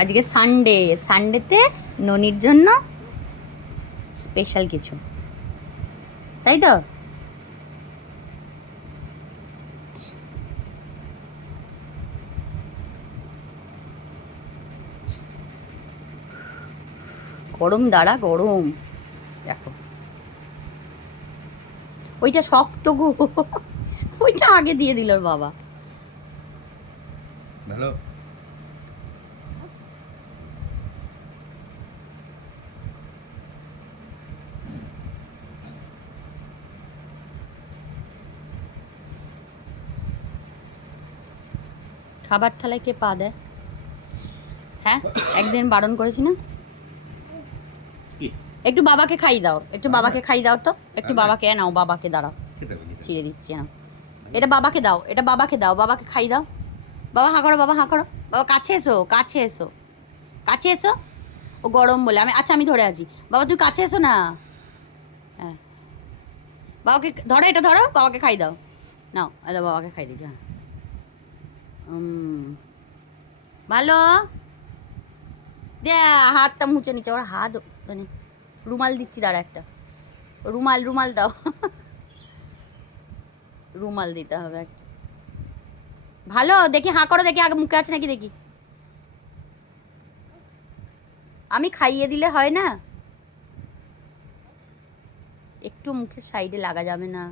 আজকে সানডে, সানডেতে ননির জন্য স্পেশাল কিছু, তাই তো? গরম দাঁড়া, গরম দেখো। ওইটা শক্ত গো, ওইটা আগে দিয়ে দিল ওর বাবা। ভালো। খাবার থালায় কে পা দেয়? হ্যাঁ, একদিন বারণ করেছি না? একটু বাবাকে খাই দাও, একটু বাবাকে খাই দাও তো, একটু বাবাকে নাও, বাবাকে দাঁড়াও, ছিঁড়ে দিচ্ছি না। এটা বাবাকে দাও, এটা বাবাকে দাও, বাবাকে খাই দাও। বাবা হাঁ করো, বাবা হাঁ করো, বাবা কাছে এসো, কাছে এসো, কাছে এসো। ও গরম বলে আমি, আচ্ছা আমি ধরে আছি। বাবা তুই কাছে এসো না। হ্যাঁ, বাবাকে ধরো, এটা ধরো, বাবাকে খাই দাও। নাও এটা বাবাকে খাই দিচ্ছি। হ্যাঁ, ভালো। দে, হাতটা মুছে নিচ্ছে, ওর হাত মানে রুমাল দিচ্ছি, দাঁড়া একটা রুমাল, রুমাল দাও। রুমাল দিতে হবে একটা। ভালো, দেখি হাঁ করো, দেখি আগে মুখে আছে নাকি দেখি। আমি খাইয়ে দিলে হয় না? একটু মুখের সাইডে লাগা যাবে না?